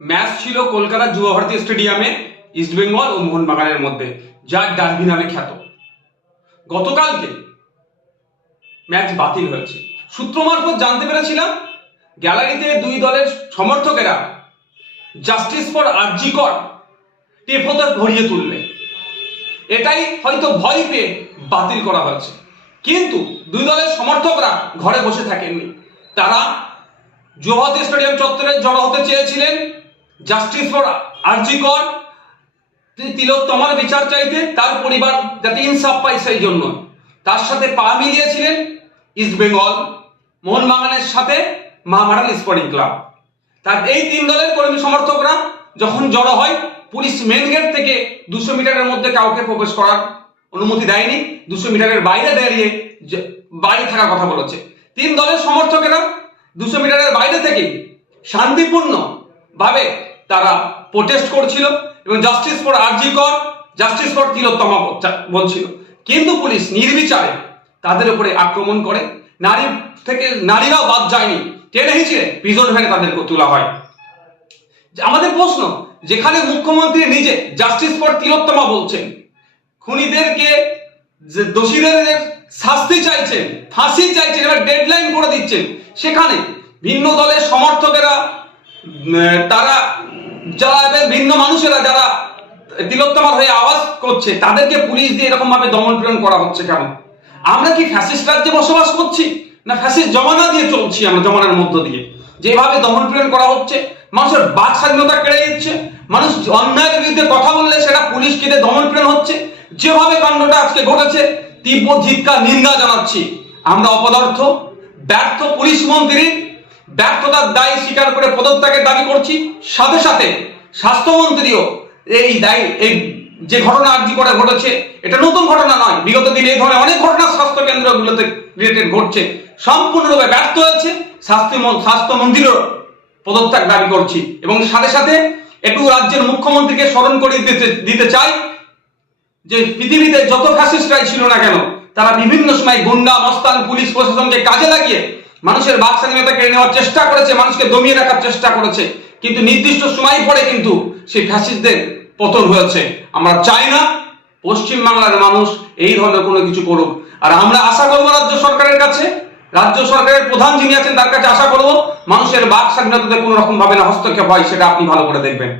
Match ছিল কলকাতা যুব ভারতী স্টেডিয়ামে ইস্টবেঙ্গল ও মোহনবাগানের মধ্যে যার ডার্বি নামে খ্যাত। গতকালকে ম্যাচ বাতিল হয়েছে। সূত্র মারফত জানতে পেরেছিলাম, গ্যালারিতে দুই দলের সমর্থকেরা জাস্টিস ফর আরজিকর টেপোতে ভরিয়ে তুলবে এটাই হয়তো ভয় পেয়ে বাতিল করা হয়েছে। কিন্তু দুই দলের সমর্থকরা ঘরে বসে থাকেননি। তারা জোহাতি স্টেডিয়াম চত্বরে জড়ো হতে চেয়েছিলেন জাস্টিস ফর। আরজিকর তিলোত্তমার বিচার চাইতে, তার পরিবার যাতে ইনসাফ পায় সেই জন্য। তার সাথে পা মিলিয়েছিলেন ইস্ট বেঙ্গল, মোহনবাগানের সাথে মহামারান স্পোর্টিং ক্লাব। তার এই তিন দলের কর্মী সমর্থকরা যখন জড়ো হয়, পুলিশ মেন গেট থেকে দুশো মিটারের মধ্যে কাউকে প্রবেশ করার অনুমতি দেয়নি, দুশো মিটারের বাইরে দাঁড়িয়ে বাড়ি থাকার কথা বলেছে। তিন দলের সমর্থকেরা দুশো মিটারের থেকে শান্তিপূর্ণ ভাবে তারা প্রোটেস্ট করছিল এবং justice for RG Kar justice for Tilottama বলছিল। কিন্তু পুলিশ নির্বিচারে তাদের উপরে আক্রমণ করে। নারী থেকে, নারীরাও বাদ যায়নি। টেনে হিঁচড়ে প্রিজন ভ্যানে তাদেরকে তোলা হয়। আমাদের প্রশ্ন, যেখানে মুখ্যমন্ত্রী নিজে জাস্টিস ফর তিলোত্তমা বলছেন, খুনিদেরকে দোষীদের শাস্তি চাইছেন, ফাঁসি চাইছেন, এবার ডেডলাইন করে দিচ্ছেন, সেখানে ভিন্ন দলের সমর্থকেরা তারা যারা ভিন্ন মানুষেরা যারা তিলোত্তমার হয়ে আওয়াজ করছে, তাদেরকে পুলিশ দিয়ে এরকম ভাবে দমন পীড়ন করা হচ্ছে কেন? আমরা কি ফ্যাসিস্ট রাজ্যে বসবাস করছি? না ফ্যাসিস্ট জমানা দিয়ে চলছি আমরা জমানার মধ্য দিয়ে? যেভাবে দমন পীড়ন করা হচ্ছে, মানুষের বাক স্বাধীনতা কেড়ে দিচ্ছে মানুষ অন্যায়ের বিরুদ্ধে কথা বললে সেটা পুলিশ কেটে দমন পীড়ন হচ্ছে। যেভাবে কাণ্ডটা আজকে ঘটেছে, তীব্র ধিক্কার, নিন্দা জানাচ্ছি। আমরা অপদার্থ, ব্যর্থ পুলিশ মন্ত্রীর ব্যর্থতার দায় স্বীকার করে পদত্যাগের দাবি করছি। সাথে সাথে স্বাস্থ্যমন্ত্রীও এই দায়, এই যে ঘটনা আর্জি করে ঘটেছে, এটা নতুন ঘটনা নয়। বিগত দিনে এই ধরনের অনেক ঘটনা স্বাস্থ্য কেন্দ্রগুলোতে রিলেটেড ঘটছে। সম্পূর্ণরূপে ব্যর্থ হয়েছে। স্বাস্থ্য মন- স্বাস্থ্যমন্ত্রীরও পদত্যাগ দাবি করছি। এবং সাথে সাথে একটু রাজ্যের মুখ্যমন্ত্রীকে স্মরণ করিয়ে দিতে দিতে চাই যে পৃথিবীতে যত ফ্যাসিস্টরাই ছিল না কেন, তারা বিভিন্ন সময় গুন্ডা, মস্তান, পুলিশ প্রশাসনকে কাজে লাগিয়ে মানুষের বাক স্বাধীনতা কেড়ে নেওয়ার চেষ্টা করেছে, মানুষকে দমিয়ে রাখার চেষ্টা করেছে। কিন্তু নির্দিষ্ট সময় পরে কিন্তু সেই ফ্যাসিস্টদের পতন হয়েছে। আমরা চাই না পশ্চিম বাংলার মানুষ এই ধরনের কোনো কিছু করুক। আর আমরা আশা করব রাজ্য সরকারের কাছে, রাজ্য সরকারের প্রধান যিনি আছেন তার কাছে আশা করব মানুষের বাক স্বাধীনতাতে কোনো রকম ভাবে না হস্তক্ষেপ হয়, সেটা আপনি ভালো করে দেখবেন।